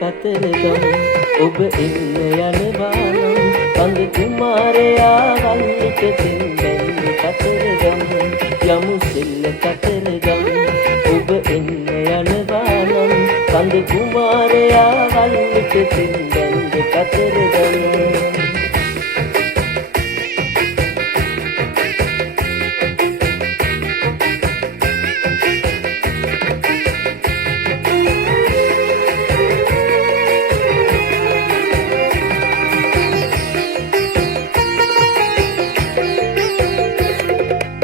කතරගම ඔබ එන්න යනවා නම් කඳ කුමාරයා වල්ලිට පින්දෙන්න කතරගම යමු සෙල්ල කතරගම ඔබ එන්න යනවා නම් කඳ කුමාරයා වල්ලිට පින්දෙන්න කතරගම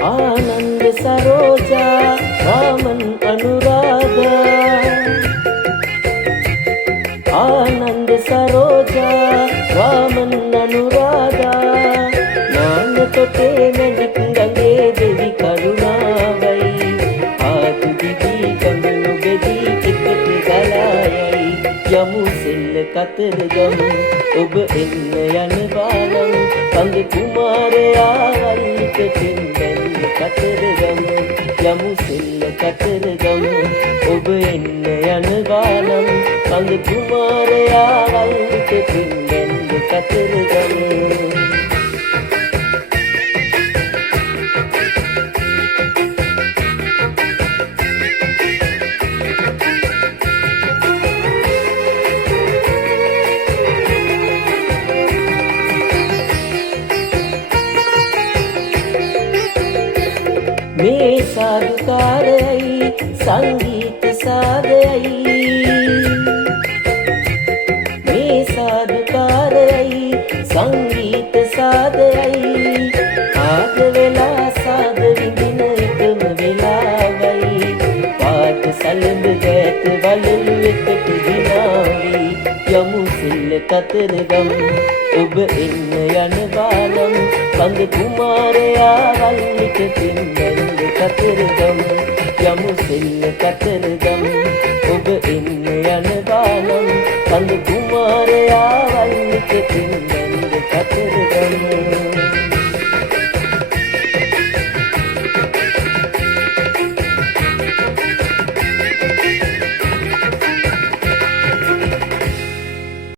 आनंद सरोजा रामन अनुराधा आनंद सरोजा रामन अनुराधा नान तोटे नजिक गंगे देवी करुणावई आतु दिदी कंदनु बेदी चित्त गलायई යමු සෙල්ල කතරගම ඔබ එන්න යනවා නම් කඳ කුමාරයා වල්ලිට පින්දෙන්න කතරගම යමු සෙල්ල කතරගම ඔබ එන්න යනවා නම් කඳ කුමාරයා වල්ලිට පින්දෙන්න කතරගම මේ සාදුකාරයි සංගීත සාදයයි මේ සාදුකාරයි සංගීත සාදයයි ආද වෙලා සාද විඳින එකම වෙලාවයි පාට සලඹ ගැට වලලු වෙත පිහිනාවි යමු සෙල්ල කතරගම ඔබ එන්න යනවා නම් කඳ කුමාරයා වල්ලිට පින්දෙන්න කතරගම යමු සෙල්ල කතරගම ඔබ එන්න යනවා නම් කඳ කුමාරයා වල්ලිට පින්දෙන්න